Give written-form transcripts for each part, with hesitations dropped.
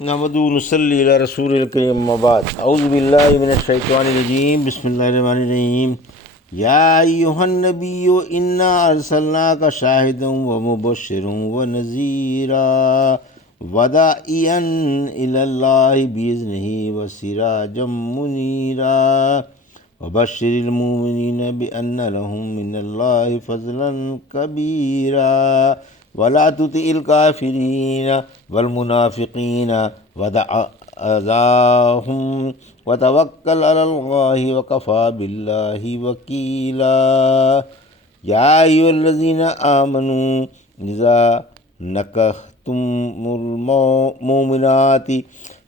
نحمدہ و نصلی علی رسول الکریم اما بعد اعوذ باللہ من الشیطان الرجیم بسم اللہ الرحمن الرحیم یا ایہا النبی انا ارسلناک شاہدا و مبشرا و نذیرا وداعیا الی اللہ باذنہ و سراجا منیرا وبشر المؤمنین بان لهم من اللہ فضلا کبیرا ولا تطع الکافرین والمنافقین ودع اذاهم وتوکل علی اللہ وکفی باللہ وکیلا یا ایھا الذین آمنوا اذا نکحتم المؤمنات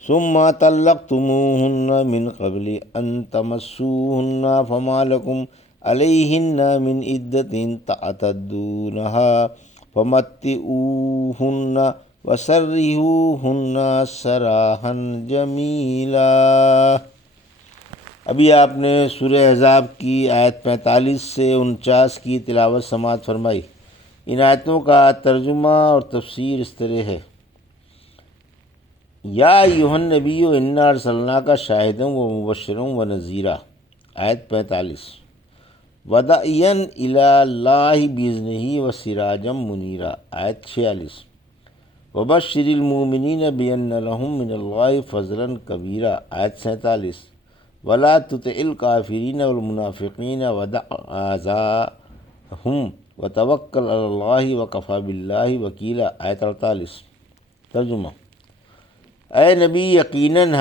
ثم طلقتموهن من قبل ان تمسوهن فما لكم عليهن من عدة تعتدونها فمتعوهن وسرحوهن سراحا جمیلا۔ ابھی آپ نے سورہ احزاب کی آیت 45 سے 49 کی تلاوت سماعت فرمائی۔ ان آیتوں کا ترجمہ اور تفسیر اس طرح ہے: یا ایھا النبی انا ارسلناک شاہدا و مبشرا و نذیرا، آیت 45، وداعیا الی اللہ باذنہ و سراجا منیرا، آیت 46، وبشر المؤمنین بان لهم من اللہ فضلا کبیرا، آیت 47، ولا تطع الکافرین والمنافقین ودع اذاهم وتوکل علی اللہ وکفی باللہ وکیلا، آیت 48۔ ترجمہ: اے نبی، یقیناً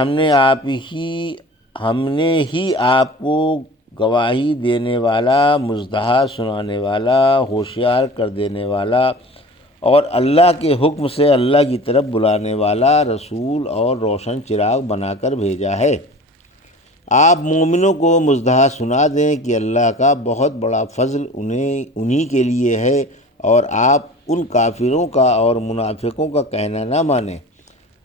ہم نے ہی آپ کو گواہی دینے والا، مزدہ سنانے والا، ہوشیار کر دینے والا اور اللہ کے حکم سے اللہ کی طرف بلانے والا رسول اور روشن چراغ بنا کر بھیجا ہے۔ آپ مومنوں کو مزدہ سنا دیں کہ اللہ کا بہت بڑا فضل انہی کے لیے ہے، اور آپ ان کافروں کا اور منافقوں کا کہنا نہ مانیں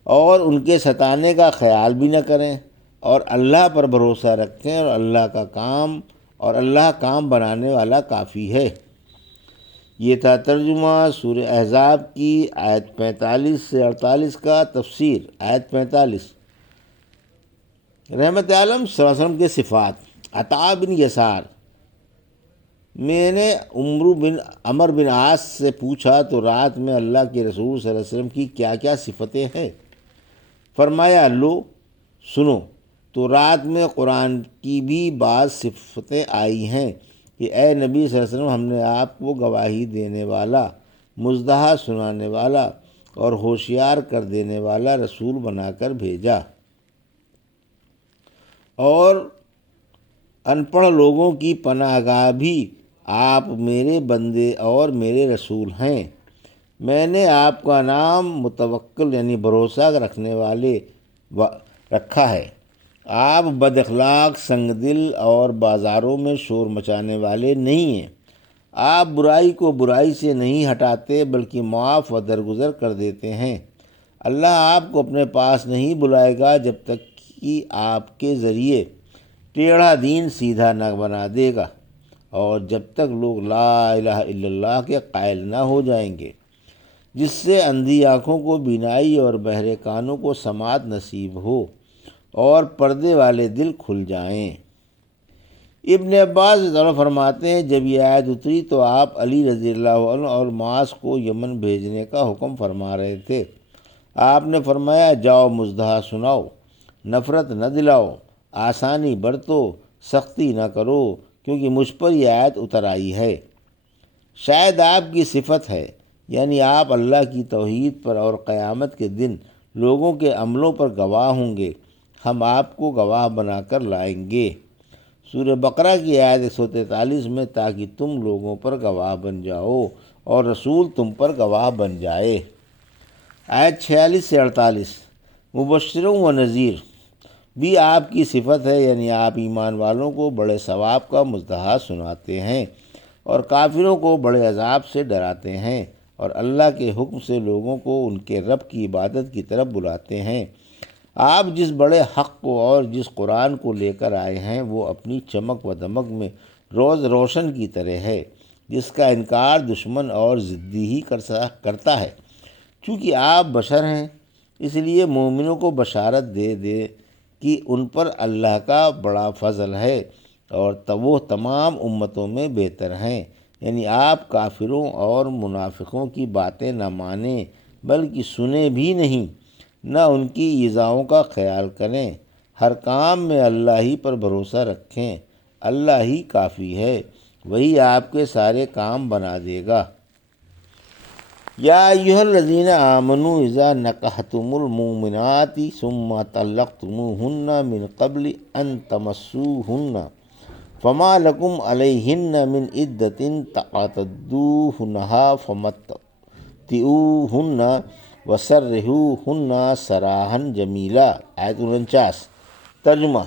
اور ان کے ستانے کا خیال بھی نہ کریں، اور اللہ پر بھروسہ رکھیں، اور اللہ کام بنانے والا کافی ہے۔ یہ تھا ترجمہ سورہ احزاب کی آیت 45 سے 48 کا۔ تفسیر: آیت 45، رحمت عالم صلی اللہ علیہ وسلم کے صفات۔ عطا بن یسار: میں نے عمر بن عاص سے پوچھا تو رات میں اللہ کے رسول صلی اللہ علیہ وسلم کی کیا کیا صفتیں ہیں؟ فرمایا، لو سنو، تو رات میں قرآن کی بھی بعض صفتیں آئی ہیں کہ اے نبی صلی اللہ علیہ وسلم، ہم نے آپ کو گواہی دینے والا، مزدہ سنانے والا اور ہوشیار کر دینے والا رسول بنا کر بھیجا، اور ان پڑھ لوگوں کی پناہ گاہ بھی آپ میرے بندے اور میرے رسول ہیں۔ میں نے آپ کا نام متوکل یعنی بھروسہ رکھنے والے رکھا ہے۔ آپ بد اخلاق، سنگ دل اور بازاروں میں شور مچانے والے نہیں ہیں۔ آپ برائی کو برائی سے نہیں ہٹاتے بلکہ معاف و درگزر کر دیتے ہیں۔ اللہ آپ کو اپنے پاس نہیں بلائے گا جب تک کہ آپ کے ذریعے ٹیڑھا دین سیدھا نہ بنا دے گا، اور جب تک لوگ لا الہ الا اللہ کے قائل نہ ہو جائیں گے، جس سے اندھی آنکھوں کو بینائی اور بہرے کانوں کو سماعت نصیب ہو اور پردے والے دل کھل جائیں۔ ابن عباس رضی اللہ عنہ فرماتے ہیں، جب یہ آیت اتری تو آپ علی رضی اللہ عنہ اور معاذ کو یمن بھیجنے کا حکم فرما رہے تھے۔ آپ نے فرمایا، جاؤ مزدہ سناؤ، نفرت نہ دلاؤ، آسانی برتو، سختی نہ کرو، کیونکہ مجھ پر یہ آیت اتر آئی ہے۔ شاید آپ کی صفت ہے، یعنی آپ اللہ کی توحید پر اور قیامت کے دن لوگوں کے عملوں پر گواہ ہوں گے۔ ہم آپ کو گواہ بنا کر لائیں گے۔ سورہ بقرہ کی آیت 143 میں، تاکہ تم لوگوں پر گواہ بن جاؤ اور رسول تم پر گواہ بن جائے۔ آیت 46 سے 48، مبشر و نذیر بھی آپ کی صفت ہے، یعنی آپ ایمان والوں کو بڑے ثواب کا مزدہ سناتے ہیں اور کافروں کو بڑے عذاب سے ڈراتے ہیں، اور اللہ کے حکم سے لوگوں کو ان کے رب کی عبادت کی طرف بلاتے ہیں۔ آپ جس بڑے حق کو اور جس قرآن کو لے کر آئے ہیں وہ اپنی چمک و دمک میں روز روشن کی طرح ہے، جس کا انکار دشمن اور ضدی ہی کرتا ہے۔ چونکہ آپ بشر ہیں، اس لیے مومنوں کو بشارت دے دے کہ ان پر اللہ کا بڑا فضل ہے اور وہ تمام امتوں میں بہتر ہیں۔ یعنی آپ کافروں اور منافقوں کی باتیں نہ مانیں بلکہ سنیں بھی نہیں، نہ ان کی ایذاؤں کا خیال کریں، ہر کام میں اللہ ہی پر بھروسہ رکھیں، اللہ ہی کافی ہے، وہی آپ کے سارے کام بنا دے گا۔ یا ایھا الذین آمنوا اذا نکحتم المؤمنات ثم طلقتموہن من قبل ان تمسوہن فما لکم علیہن من عدۃ تعتدونہا فمتعوہن وسرحوہن سراحا جمیلا۔ آیت 49۔ ترجمہ: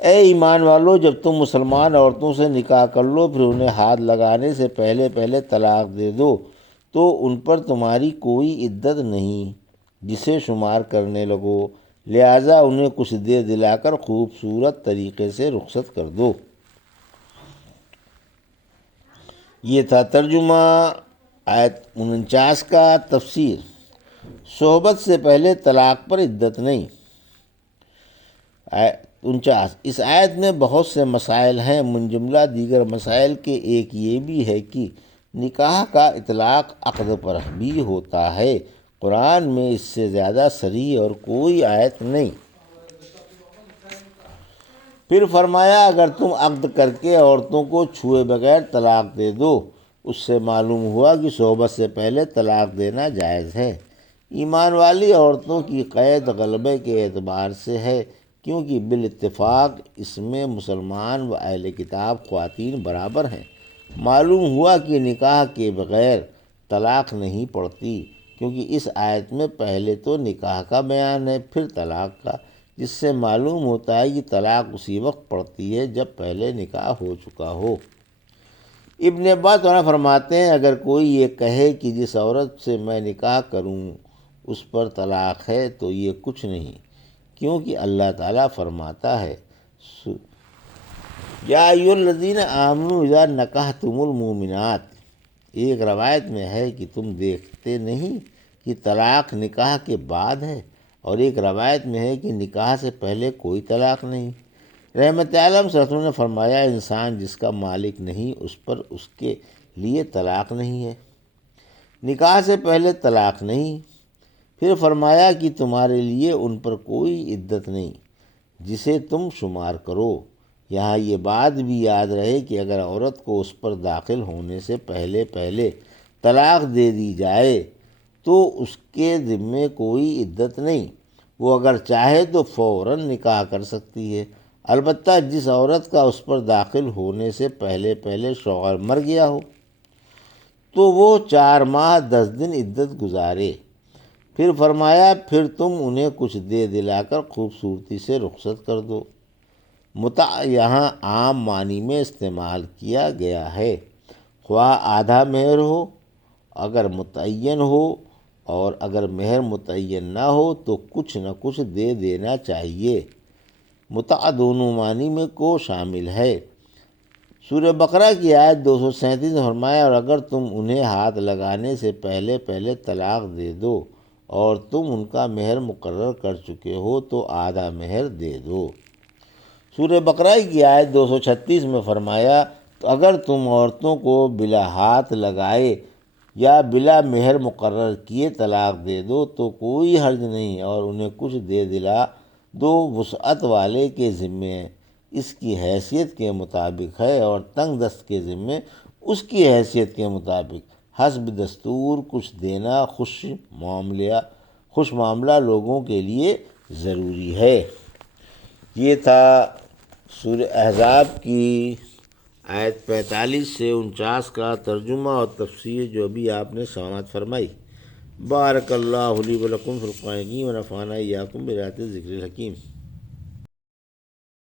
اے ایمان والو، جب تم مسلمان عورتوں سے نکاح کر لو پھر انہیں ہاتھ لگانے سے پہلے پہلے طلاق دے دو تو ان پر تمہاری کوئی عدت نہیں جسے شمار کرنے لگو، لہٰذا انہیں کچھ دے دلا کر خوبصورت طریقے سے رخصت کر دو۔ یہ تھا ترجمہ آیت 49 کا۔ تفسیر: صحبت سے پہلے طلاق پر عدت نہیں۔ 49۔ اس آیت میں بہت سے مسائل ہیں، من جملہ دیگر مسائل کے ایک یہ بھی ہے کہ نکاح کا اطلاق عقد پر بھی ہوتا ہے۔ قرآن میں اس سے زیادہ صریح اور کوئی آیت نہیں۔ پھر فرمایا اگر تم عقد کر کے عورتوں کو چھوئے بغیر طلاق دے دو، اس سے معلوم ہوا کہ صحبت سے پہلے طلاق دینا جائز ہے۔ ایمان والی عورتوں کی قید غلبے کے اعتبار سے ہے، کیونکہ بالاتفاق اس میں مسلمان و اہل کتاب خواتین برابر ہیں۔ معلوم ہوا کہ نکاح کے بغیر طلاق نہیں پڑتی، کیونکہ اس آیت میں پہلے تو نکاح کا بیان ہے پھر طلاق کا، جس سے معلوم ہوتا ہے کہ طلاق اسی وقت پڑتی ہے جب پہلے نکاح ہو چکا ہو۔ ابن عباس فرماتے ہیں اگر کوئی یہ کہے کہ جس عورت سے میں نکاح کروں اس پر طلاق ہے تو یہ کچھ نہیں، کیونکہ اللہ تعالیٰ فرماتا ہے یا ایھا الذین آمنوا اذا نکحتم المؤمنات۔ ایک روایت میں ہے کہ تم دیکھتے نہیں کہ طلاق نکاح کے بعد ہے، اور ایک روایت میں ہے کہ نکاح سے پہلے کوئی طلاق نہیں۔ رحمت عالم صلی اللہ علیہ وسلم نے فرمایا انسان جس کا مالک نہیں اس پر اس کے لیے طلاق نہیں ہے، نکاح سے پہلے طلاق نہیں۔ پھر فرمایا کہ تمہارے لیے ان پر کوئی عدت نہیں جسے تم شمار کرو۔ یہاں یہ بات بھی یاد رہے کہ اگر عورت کو اس پر داخل ہونے سے پہلے پہلے طلاق دے دی جائے تو اس کے ذمے کوئی عدت نہیں، وہ اگر چاہے تو فوراً نکاح کر سکتی ہے۔ البتہ جس عورت کا اس پر داخل ہونے سے پہلے پہلے شوہر مر گیا ہو تو وہ 4 ماہ 10 دن عدت گزارے۔ پھر فرمایا پھر تم انہیں کچھ دے دلا کر خوبصورتی سے رخصت کر دو۔ متع یہاں عام معنی میں استعمال کیا گیا ہے، خواہ آدھا مہر ہو اگر متعین ہو، اور اگر مہر متعین نہ ہو تو کچھ نہ کچھ دے دینا چاہیے۔ متع دونوں معنی میں کو شامل ہے۔ سورہ بقرہ کی آیت 237 میں فرمایا اور اگر تم انہیں ہاتھ لگانے سے پہلے پہلے طلاق دے دو اور تم ان کا مہر مقرر کر چکے ہو تو آدھا مہر دے دو۔ سورہ بقرہ کی آیت 236 میں فرمایا تو اگر تم عورتوں کو بلا ہاتھ لگائے یا بلا مہر مقرر کیے طلاق دے دو تو کوئی حرج نہیں، اور انہیں کچھ دے دلا دو وسعت والے کے ذمے اس کی حیثیت کے مطابق ہے، اور تنگ دست کے ذمے اس کی حیثیت کے مطابق حسب دستور کچھ دینا خوش معاملہ لوگوں کے لیے ضروری ہے۔ یہ تھا سورہ احزاب کی آیت 45 سے 49 کا ترجمہ اور تفسیر جو ابھی آپ نے سماعت فرمائی۔ بارک اللہ لی و لکم فی القرآن العظیم و نفعنی وایاکم بآیات الذکر الحکیم۔